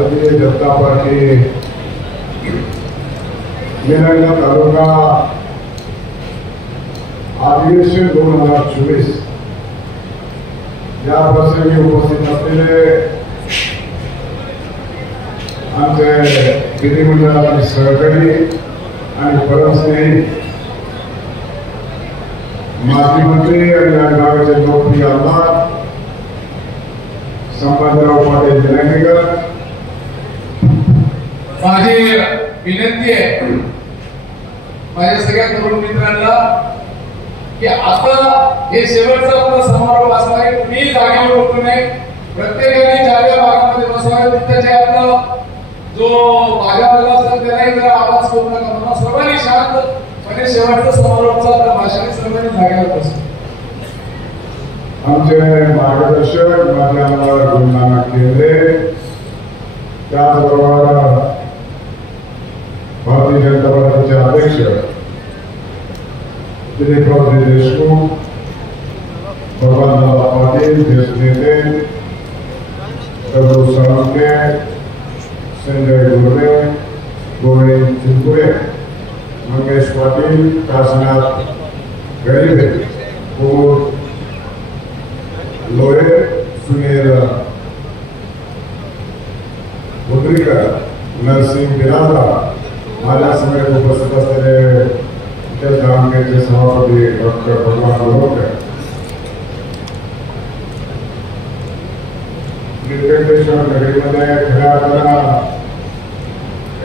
Bharatiya Janata party Nilanga तालुका अधिवेशन 2024 या प्रसंगी उपस्थित असलेले आमचे विधिमंडळाचे सहकारी आणि परमस्नेही माजी मंत्री आणि या गावाचे लोकप्रिय आमदार संभाजीराव पाटील निलंगेकर, माझी विनंती आहे माझ्या सगळ्या तरुण मित्रांना की आता हे शेवटचा आपला समारोह असणार आहे. मी जागेवर उठू नये, प्रत्येकाने जागा भागामध्ये बसवावे. तिथे जे आपला जो भागावाला असतात त्यालाही जरा आवाज करू नका. म्हणून सर्वांनी शांतपणे शेवटचा समारोहाचा आपल्या भाषणाने सर्वांनी जागेवर बसवा. आमचे मार्गदर्शक माझे आमदार गुरुनानक केंद्रे, त्याचबरोबर भारतीय जनता पार्टीचे अध्यक्ष दिलीपराव देशमुख, भगवानदादा पाटील, ज्येष्ठ नेते प्रभू साळुंखे, संजय गुर्वे, गोविंद चिंकुरे, मंगेश पाटील, काशीनाथ गरीबे, कुमुद लोहे, सुनील मुद्रिकर, नरसिंह बिराजदार, माझ्या समेत उपस्थित असलेले ग्रामपंचायतचे सभापती डॉक्टर भगवान लोहकर, त्रिकंडेश्वर नगरीमध्ये खऱ्या अर्थानं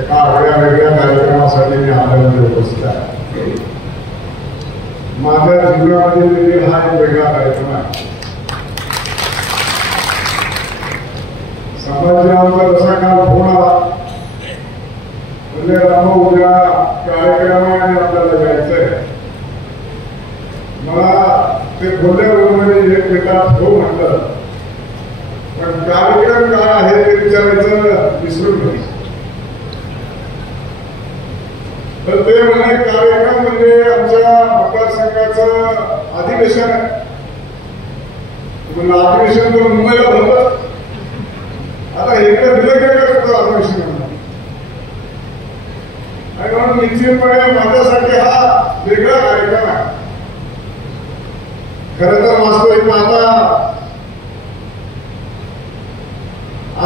एका आगळ्या वेगळ्या कार्यक्रमासाठी मी आपल्यामध्ये उपस्थित आहे. माझ्या जीवनामध्ये देखील हा एक वेगळा कार्यक्रम आहे. संभाजीरावांचा जसा काल फोन आला म्हणजे राम उद्या कार्यक्रम आणि आपल्याला जायचंय, मला ते बोलल्याबरोबर एक मिनिटात हो म्हटलं, पण कार्यक्रम काय आहे ते विचारायचं विसरून गेले. तर ते म्हणे कार्यक्रम म्हणजे आमच्या मतदारसंघाचं अधिवेशन आहे. अधिवेशन तर मुंबईला भरलं, आता इकडे दिलं सुद्धा अधिवेशन होणार आणि म्हणून निश्चितपणे माझ्यासाठी हा वेगळा कार्यक्रम आहे. खरं तर वास्तविक आता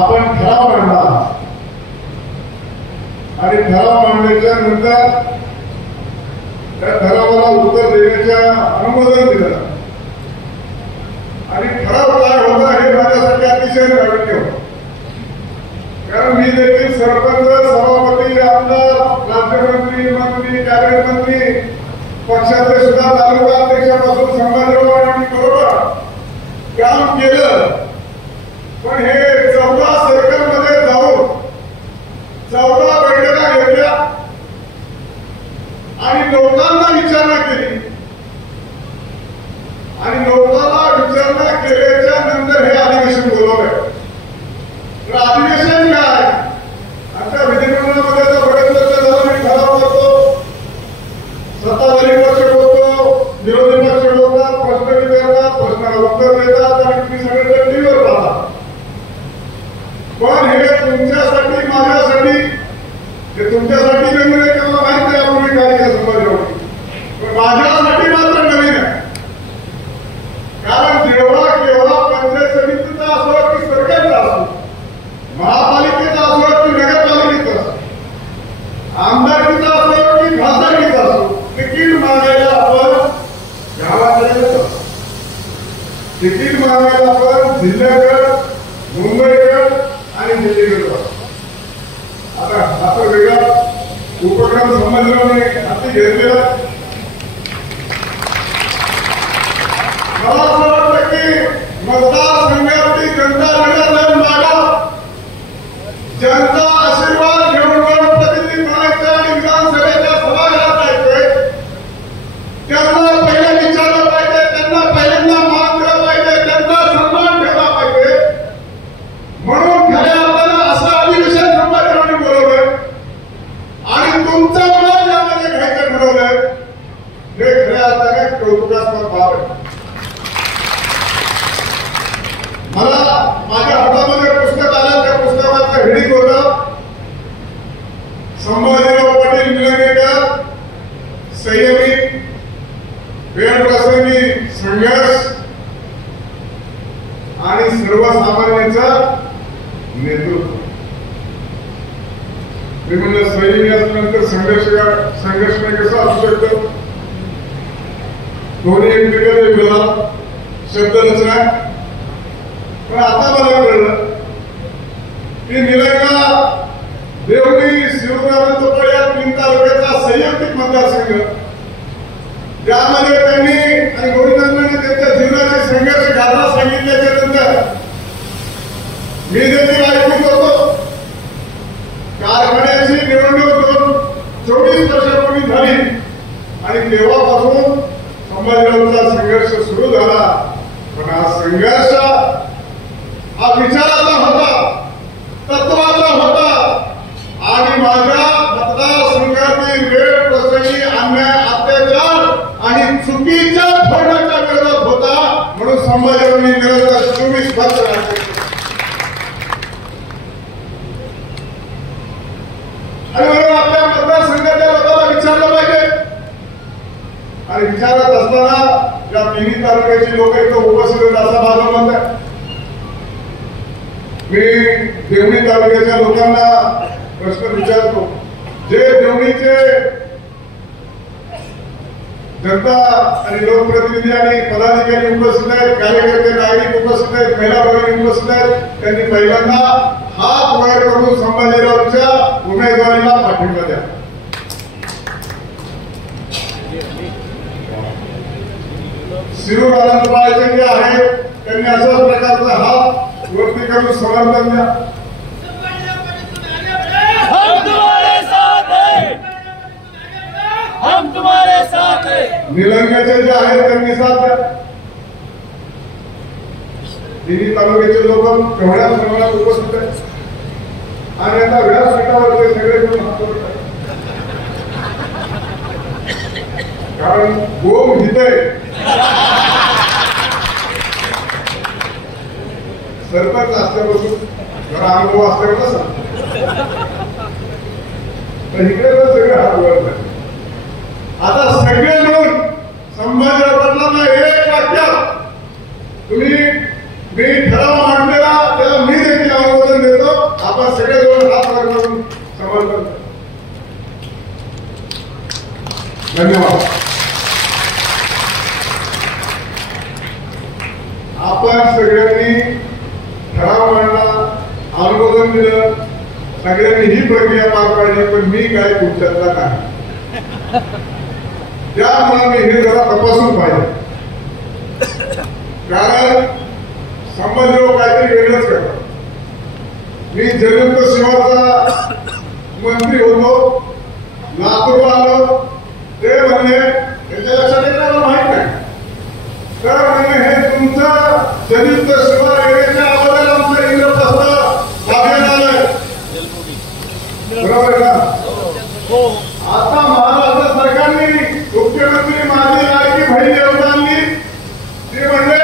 आपण ठराव मांडला आणि ठराव मांडण्याच्या नंतर त्या ठरावाला उत्तर देण्याच्या अनुमोदन दिलं आणि ठराव काय होता हे माझ्यासाठी अतिशय नाविन्य होतं. कारण मी देखील सरपंच, सभापती, आमदार, राज्यमंत्री, मंत्री, कॅबिनेट मंत्री, पक्षाचे सुद्धा तालुका अध्यक्षापासून संभाजीराव आणि बरोबर काम केलं. पण हे 14 सर्कलमध्ये जाऊन 14 बैठका घेतल्या आणि लोकांना विचारणा केली आणि लोकांना विचारणा केल्याच्या नंतर हे अधिवेशन बोलवलंय. तर अधिवेशन काय आमच्या विधिमंडळामध्ये तर बरेच वर्ष झालं मी ठराव करतो, सत्ताधारी पक्ष बोलतो, विरोधी पक्ष बोलतात, प्रश्न विचारतात, प्रश्नाला उत्तर देतात आणि तुम्ही सगळे टीव्हीवर पाहता. पण हे तुमच्यासाठी, माझ्यासाठी, हे तुमच्यासाठी नवीन आहे किंवा माहिती आहे आपण काय केलं संभाजीराव, पण माझ्यासाठी मात्र नवीन आहे. कारण जेव्हा केव्हा पंचायत समितीचा असो की सरकारचा असो, महापालिकेचा असो की नगरपालिकेचा असो, आमदारकीचा असो की खासदारकीचा असो, तिकीट मागायला आपण गावाकडे जातो. तिकीट मागायला आपण जिल्ह्याकडे, मुंबईकडे आणि दिल्लीकडे जातो. आता आपण वेगळा उपक्रम संभाजीरावने हाती घेतलेला. मला असं वाटतं की मतदारसंघातली जनता निर्णय मागा, जनता आशीर्वाद घेऊन प्रतिनिधी बनायचं आणि विधानसभेच्या सभागृहात जायचंय. त्यांना पहिले विचारलं पाहिजे, त्यांना पहिल्यांदा मान दिला पाहिजे, त्यांचा सन्मान ठेवला पाहिजे. म्हणून खऱ्या अर्थानं असं अधिवेशन संभाजीरावांनी बोलवलंय आणि तुमचं मत यामध्ये घ्यायचं ठरवलंय. हे खऱ्या अर्थाने कौतुकास्पद बाब आहे. मला माझ्या हातामध्ये पुस्तक आलं, त्या पुस्तकाचं हिडिंग होतं आणि सर्वसामान्यांचं नेतृत्व. मी म्हणलं सैनिक असल्यानंतर संघर्ष नाही कसं असू शकतं. दोन्ही एकमेकांना विरोधात शब्द रचना. पण आता मला कळलं की निलंगा, देवणी, शिवराज या 3 तालुक्याचा संयुक्त मतदारसंघ, ज्यामध्ये त्यांनी आणि गोविंदांनी त्यांच्या जीवनाचे संघर्ष गाथा सांगितल्याच्या नंतर मी देखील ऐकून होतो. कारखान्याची निवडणूक 24 वर्षापूर्वी झाली आणि तेव्हापासून संभाजीरावांचा संघर्ष सुरू झाला. पण हा संघर्ष हा विचाराचा होता, तत्वाचा होता आणि माझ्या मतदारसंघातील वेळ प्रसंगी अन्याय, अत्याचार आणि चुकीच्या धोरणाच्या विरोधात होता. म्हणून संभाजीरावांनी निरंतर 24 वर्ष राहिले. आणि म्हणून आपल्या मतदारसंघाच्या लोकांना विचारलं पाहिजे. आणि विचारत असताना या 3 तालुक्याची लोक इथं उपस्थित आहेत असा माझं मत आहे. मी देवणी तालुक्याच्या लोकांना प्रश्न विचारतो. जे देवणीचे जनता आणि लोकप्रतिनिधी आणि पदाधिकारी उपस्थित आहेत, कार्यकर्ते, नागरिक उपस्थित आहेत, महिला भगिनी उपस्थित आहेत, त्यांनी पहिल्यांदा हात वर करून संभाजीरावांच्या उमेदवारीला पाठिंबा द्या. शिरूर आनंदबाळचे जे आहेत त्यांनी अशाच प्रकारचा हात वरती करून समर्थन द्या. निलंग्याचे जे आहेत त्यांनी साथ द्या. 3 तालुक्याचे लोक एवढ्या प्रमाणात उपस्थित आहेत आणि आता व्यासपीठावर ते सगळे कारण गोम हिते सरपंच असल्यापासून जरा अनुभव असल्यावर तर इकडे पण सगळे हात वर. आता सगळे मिळून संभाजीरावांना एक वाक्यात तुम्ही मी ठराव मांडलेला त्याला मी देखील अनुमोदन देतो. आपण सगळे जण हात वर करून समर्थन. धन्यवाद. आपण सगळ्यांनी ठराव मांडला, अनुमोदन दिलं, सगळ्यांनी ही प्रक्रिया पार पाडली. पण मी काय तुमच्यातला नाही. त्यामुळे मी हे जरा तपासून पाहिजे. कारण संभाजीराव काहीतरी वेगळंच करतात. मी जयंत शिवाचा मंत्री होतो, लातूरला आलो, ते म्हणले त्याच्या लक्षात येण्याला माहित नाही. तर म्हणजे हे तुमचं जयंत शिवा येण्याच्या अगोदर आमचं इंद्रप्रस्थ लाभेल आलंय. बरोबर ना? आता महाराष्ट्र सरकारने मुख्यमंत्री माझी लाडकी बहीण योजनांनी ते म्हणजे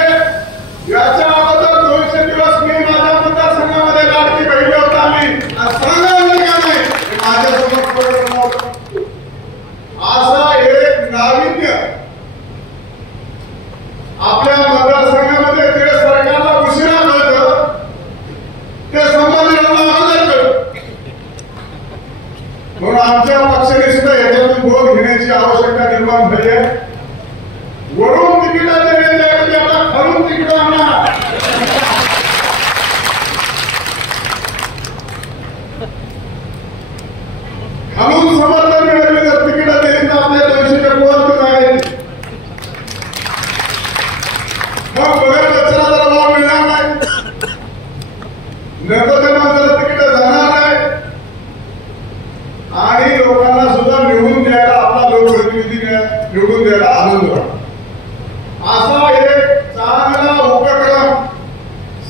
याच्या अगोदर 200 दिवस मी माझ्या मतदारसंघामध्ये लाडकी बहीण योजना आणली. सांगायला का नाही माझ्यासमोर असं एक नाविन्य आपल्या मतदारसंघामध्ये जे सरकारला उशिरा कळतं ते संभाजीरावांना अगोदर कळतं. म्हणून आमच्या पक्षाने सुद्धा याच्यातून बोध घेण्याची आवश्यकता निर्माण झाली आहे. वरून तिकिटाचे नेते आता खरून तिकीट आणणार. खालून समर्थन मिळवले जर तिकिटा दिली तर आपल्या 200च्या पोहोच आहे. मग बघत बच्चाला जरा भाव मिळणार नाही, नर्तद्या माणसाला तिकीट जाणार नाही आणि लोकांना सुद्धा निवडून द्यायला आपला लोकप्रतिनिधी निवडून द्यायला आनंद वाटतो. असा एक चांगला उपक्रम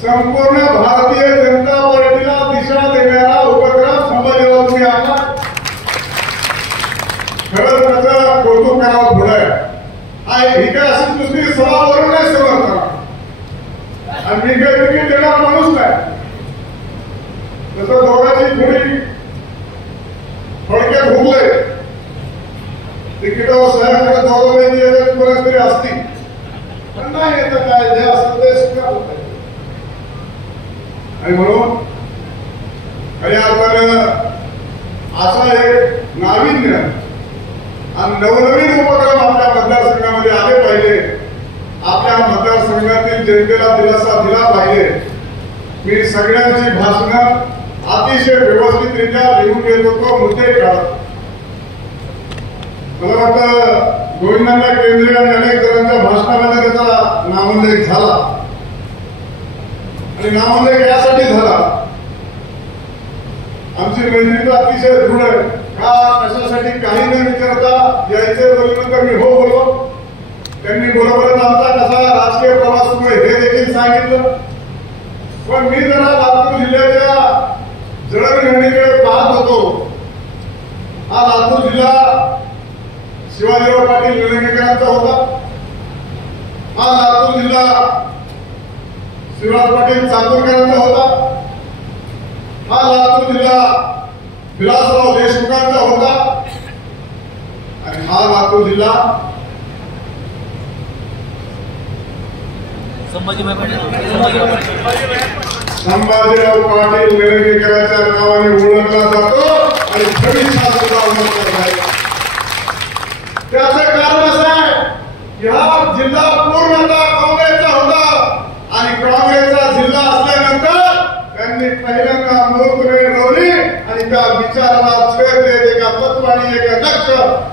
संपूर्ण भारतीय जनता पार्टीला दिशा देणारा उपक्रम संभाजीरावांनी आणला. खरंच त्याचं कौतुक करावं पुढे आहे. ही काय अशी दुसरी सभावरून नाही समर्थन आणि मी काही तिकीट देणार माणूस नाही. तसं दोघांची थोडी थोडक्यात भोगले तिकिटावर सह्या दोघांनी तरी असतील पण नाही येतं काय जे असं ते स्वीकार होत आहे. आणि म्हणून खऱ्या अर्थानं असा एक नाविन्य आणि नवनवीन उपक्रम आपल्या मतदारसंघामध्ये आले पाहिजे, आपल्या मतदारसंघातील जनतेला दिलासा दिला पाहिजे. मी सगळ्यांची भाषणं अतिशय व्यवस्थितरित्या लिहून घेत होतो, मुद्दे काढत. मला वाटतं गोविंदांना केंद्रीय आणि अनेक जणांच्या भाषणामध्ये त्याचा नामोल्लेख झाला आणि नामोल्लेख यासाठी झाला, आमची रणनीती अतिशय दृढ आहे. का कशासाठी काही न विचारता यायचे बोलल्यानंतर मी हो बोललो. त्यांनी बरोबरच आमचा कसा राजकीय प्रवास सुरू आहे हे देखील सांगितलं. पण मी जरा लातूर जिल्ह्याच्या जडणघडणीकडे पाहत होतो. हा लातूर जिल्हा शिवाजीराव पाटील निलंगेकरांचा होता. हा लातूर जिल्हा शिवराज पाटील चाकूरकरांचा होता. हा लातूर जिल्हा विलासराव देशमुखांचा होता आणि हा लातूर जिल्हा संभाजीराव पाटील निलंगेकरांच्या नावाने ओळखला जातो आणि भविष्यात सुद्धा ओळखला जाईल. त्याचं कारण असं आहे की हा जिल्हा पूर्णतः काँग्रेसचा होता आणि काँग्रेसचा जिल्हा असल्यानंतर त्यांनी पहिल्यांदा मूर्तने रोवली आणि त्या विचाराला छेद देत एका तत्वानी एका दक्ष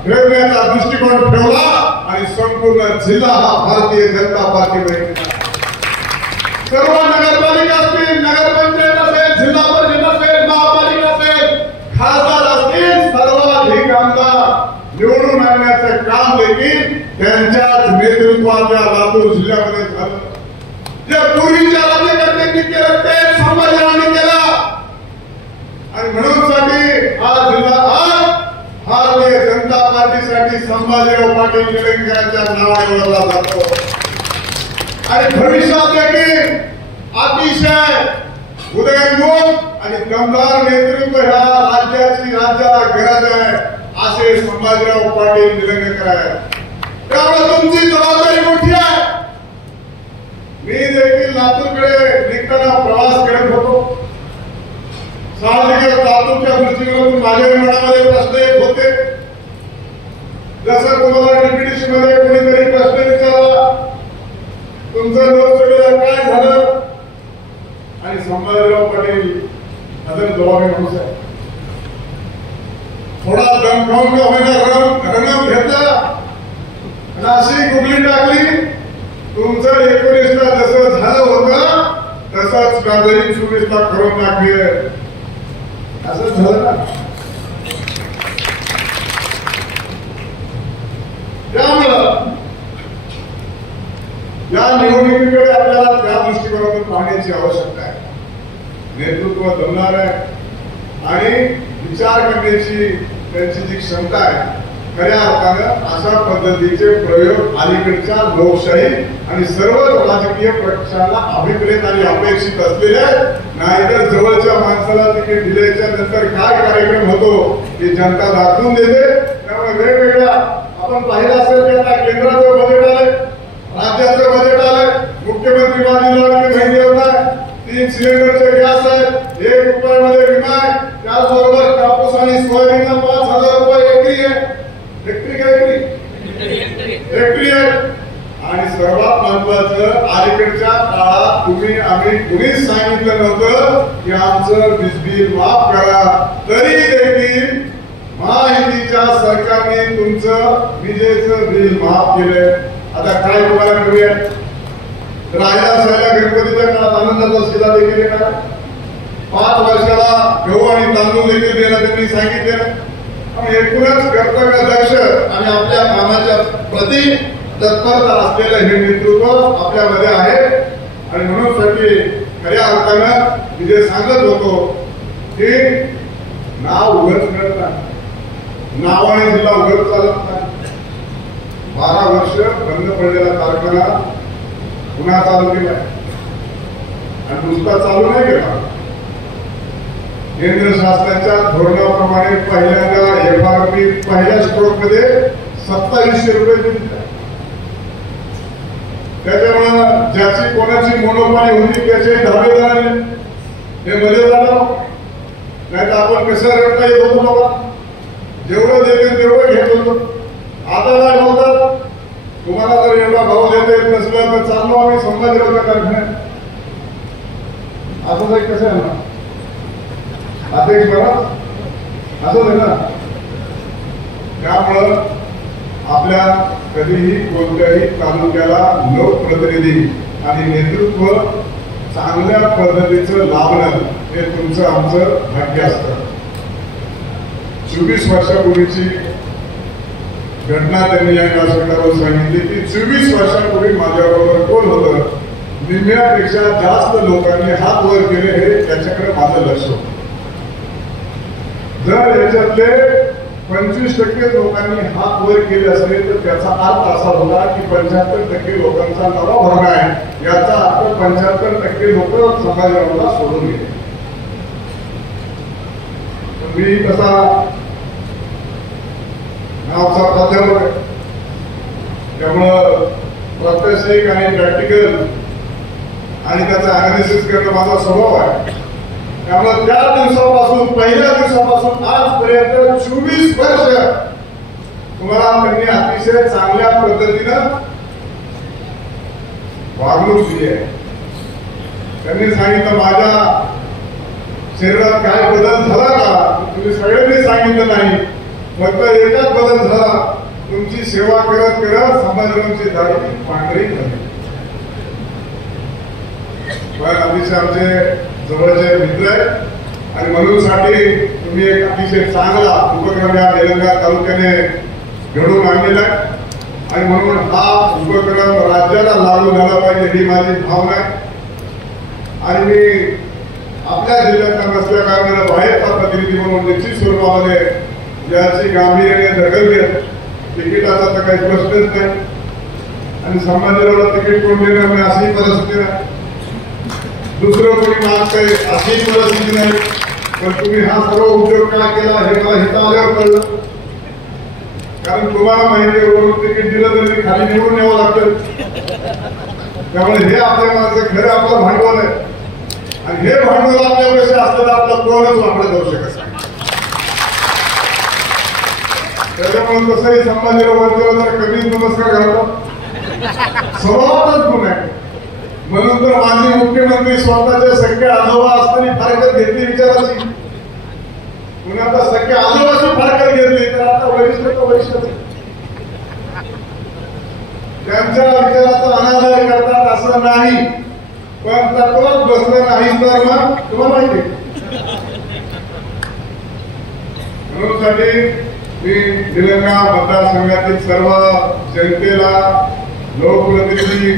ठेवण्याचा दृष्टिकोन ठेवला आणि संपूर्ण जिल्हा हा भारतीय जनता पार्टीमध्ये सर्व नगरपालिका असतील, नगरपंचायत असेल, जिल्हा परिषद असेल, महापालिका असेल, खासदार असतील, सर्वाधिक आमदार निवडून आणण्याचं काम देखील त्यांच्याच नेतृत्वात या लातूर जिल्ह्यामध्ये झालं. जे पूर्वीच्या राज्यकर्त्यांनी केलं ते संभाजीरावांनी केलं आणि म्हणून साठी हा जिल्हा आज भारतीय जनता पार्टीसाठी संभाजीराव पाटील निलंगेकरांच्या नावाने ओळखला जातो आणि भविष्यात देखील अतिशय उदयोन्मुख आणि दमदार नेतृत्व ह्या राज्याला गरज आहे असे संभाजीराव पाटील निलंगेकर आहे. त्यामुळे तुमची जबाबदारी मोठी आहे. मी देखील लातूरकडे निघताना प्रवास करत होतो. साहजिकच लातूरच्या दृष्टिकोनातून माझ्या मनामध्ये प्रश्न येत होते. जसं तुम्हाला डीपीडीसी मध्ये कोणीतरी प्रश्न विचारला, तुमचं लोकसभेला काय झालं आणि संभाजीराव पाटील हजर जबाबी माणूस आहे. थोडा दम खाऊन का होईना रणम घेतला आणि अशी गुगली टाकली, तुमचं 19ला जसं झालं होतं तसंच काँग्रेस 24ला करून टाकली. असंच झालं ना. त्यामुळं या निवडणुकीकडे आपल्याला त्या दृष्टिकोनातून पाहण्याची आवश्यकता आहे. नेतृत्व जमणार आहे आणि विचार करण्याची त्यांची जी क्षमता आहे, खऱ्या अर्थानं अशा पद्धतीचे प्रयोग अलीकडच्या लोकशाही आणि सर्वच राजकीय पक्षांना अभिप्रेत आणि अपेक्षित असलेले, नाहीतर जवळच्या माणसाला तिकीट दिल्याच्या नंतर काय कार्यक्रम होतो हे जनता दाखवून देते. त्यामुळे वेगवेगळ्या आपण पाहिलं असेल की आता केंद्राचं बजेट आलंय, राज्याचं बजेट आलंय, मुख्यमंत्री लाडकी बहीण योजना आहे, 3 सिलेंडरचे गॅस आहेत, 1 रुपयामध्ये विमा आहे, त्याचबरोबर कापूस आणि सोयाबीनला 5,000 रुपये एकरी आहे. हेक्टरी आहे. आणि सर्वात महत्वाचं अलीकडच्या काळात तुम्ही आम्ही कुणीच सांगितलं नव्हतं की आमचं वीज बिल माफ करा, तरी देखील महायुतीच्या सरकारने तुमचं विजेचं बिल माफ केलंय. आता काय तुम्हाला करूया, राहिला सगळ्या गणपतीच्या काळात आनंदाचा शिला देखील येणार, 5 वर्षाला गहू आणि तांदूळ देखील देण्याचं त्यांनी सांगितलं. एकूणच कर्तव्य दक्ष आणि आपल्या कामाच्या प्रति तत्परता असलेलं हे नेतृत्व आपल्यामध्ये आहे आणि म्हणून साठी खऱ्या अर्थानं मी जे सांगत होतो की नाव उघड करत नाही, नावाने जिल्हा उघड चालत नाही. 12 वर्ष बंद पडलेला कारखाना पुन्हा चालू केला आणि नुसता चालू नाही केला. केंद्र शासनाच्या धोरणाप्रमाणे पहिल्यांदा एफआरपी पहिल्या स्ट्रोक मध्ये 2700 रुपये दिली. त्याच्यामुळे ज्याची कोणाची मोनोपाली होती त्याचे धाबे झाले. हे मध्ये झालं नाही तर आपण कसं रडता येत होतो बाबा, जेवढं देते तेवढं घेत होतो. आता काय बोलतात, तुम्हाला जर एवढा भाव देता येत नसला तर चाललो आम्ही संभाजीरावच्या कारखान्यात. असं काही कसं आहे ना अध्यक्ष बघा, असंच आहे ना. त्यामुळं आपल्या कधीही कोणत्याही तालुक्याला लोकप्रतिनिधी आणि नेतृत्व चांगल्या पद्धतीचं लाभणं हे तुमचं आमचं भाग्य असतं. 24 वर्षापूर्वीची घटना त्यांनी या व्यासपीठावर सांगितली की 24 वर्षापूर्वी माझ्याबरोबर कोण होतं, निम्म्यापेक्षा जास्त लोकांनी हात वर केले हे त्याच्याकडे माझं लक्ष होतं. जर याच्यातले 25% लोकांनी हात वर केले असले तर त्याचा अर्थ असा होता की 75% लोकांचा नवा भरणा आहे. याचा अर्थ 75% लोक समाजाला सोडून गेले. मी कसा नावचा प्राध्यापक आहे, त्यामुळं प्रात्यक्षिक आणि प्रॅक्टिकल आणि त्याचा अनालिसिस करणं माझा स्वभाव आहे. त्यामुळे त्या दिवसापासून पहिल्या दिवसापासून आजपर्यंत 24 वर्ष तुम्हाला त्यांनी अतिशय चांगल्या पद्धतीनं वागणूक दिली आहे. त्यांनी सांगितलं माझ्या शरीरात काय बदल झाला का, तुम्ही सगळ्यांनी सांगितलं नाही, फक्त एकच बदल झाला, तुमची सेवा करत करत समाजाची दाढी पांढरी झाली. पण अतिशय आमचे जवळचे मित्र आहेत आणि म्हणून साठी तुम्ही एक अतिशय चांगला उपक्रम या निलंगा तालुक्याने घडवून आणलेला आहे आणि म्हणून हा उपक्रम राज्याला लागू झाला पाहिजे ही माझी भावना आहे. आणि मी आपल्या जिल्ह्याचा नसल्या कारणाने बाहेरचा प्रतिनिधी म्हणून निश्चित स्वरूपामध्ये याची गांभीर्याने दखल घेत तिकिटाचा तर काही प्रश्नच नाही आणि संभाजीरावला तिकीट कोण देणार नाही अशी परिस्थिती नाही, दुसरं कोणी मागतंय अशी परिस्थिती नाही. पण तुम्ही हा सर्व उद्योग का केला हे मला हिता आल्यावर कळलं. कारण तुम्हाला माहिती आहे वरून तिकीट दिलं तरी खाली निवडून यावं लागतं. त्यामुळे हे आपल्या माझं खरं आपलं भांडवल आहे आणि हे भांडवल आपल्यापेक्षा असलं तर आपलं कोणच वापरलं जाऊ शकत नाही. त्याच्यामुळे कसंही संभाजीराव वरच्याला जर कमी नमस्कार घालतो स्वभावातच गुण आहे. म्हणून तर माजी मुख्यमंत्री स्वतःचे सगळे आजोबा असताना फारकत घेतली विचाराची, पुन्हा आता सगळे आजोबाची फारकत घेतली तर आता वरिष्ठ तो वरिष्ठ त्यांच्या विचाराचा अनादर करतात असं नाही. पण तत्वात बसलं नाही तर मग तुम्हाला माहिती म्हणून साठी मी निलंगा मतदारसंघातील सर्व जनतेला लोकप्रतिनिधी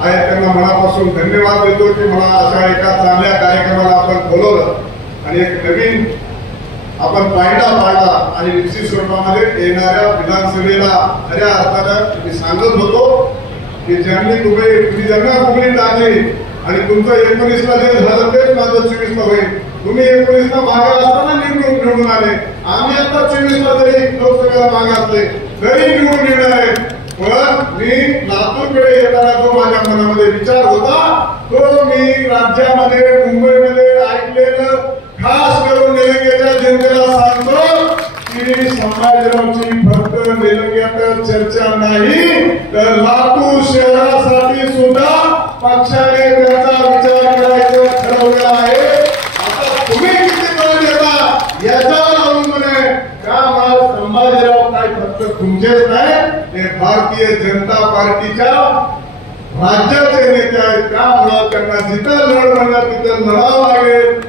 आहेत त्यांना मनापासून धन्यवाद देतो की मला अशा एका चांगल्या कार्यक्रमाला आपण बोलवलं आणि एक नवीन आपण पायंडा पाडला आणि निश्चित स्वरूपामध्ये येणाऱ्या विधानसभेला खऱ्या अर्थानं मी सांगत होतो की ज्यांनी तुम्ही ज्यांना कुंगली टाकली आणि तुमचं 19ला जे झालं तेच माझं 24ला होईल. तुम्ही 19ला मागे असताना निवडून आले, आम्ही आता 24ला जरी लोकसभेला मागे असले तरी निवडून येणार आहे. पण मी लातूरकडे येताना जो माझ्या मनामध्ये विचार होता तो मी राज्यामध्ये मुंबईमध्ये ऐकलेलं खास करून निलंगेच्या जनतेला सांगतो की संभाजीरावची फक्त निलंग्यात चर्चा नाही तर लातूर शहरासाठी सुद्धा पक्षाने त्याचा विचार करायचं ठरवलेला आहे. आता तुम्ही किती बळ देता याच्यावर अवलंबून आहे का मला संभाजीराव काय फक्त तुमचेच नाही हे भारतीय जनता पार्टीच्या राज्याचे नेते आहेत. त्यामुळं त्यांना जिथं लढ म्हणलं तिथं लढावं लागेल.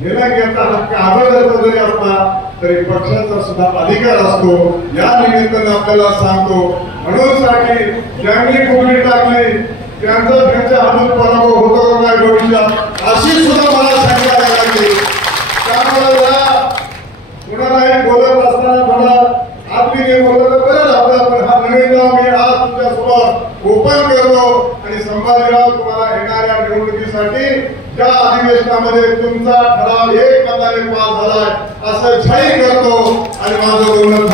निलंग्याचा हक्क आजचा जरी असला तरी पक्षाचा सुद्धा अधिकार असतो. या निमित्तानं आपल्याला सांगतो म्हणून साठी ज्यांनी कुंगली टाकली त्यांच्या हातून पराभव होतो का काय भविष्यात अशी सुद्धा मला शंका लागली. त्यामुळे कुणालाही बोलत असताना थोडा आत्मीने बोलत बरं झालं. पण हा नवीन नाव मी आज तुमच्यासोबत ओपन करतो आणि संभाजीराव तुम्हाला येणाऱ्या निवडणुकीसाठी ज्या अधिवेशनामध्ये तुमचा ठराव 1 मताने पास झालाय असं जाहीर करतो आणि माझं बोलणं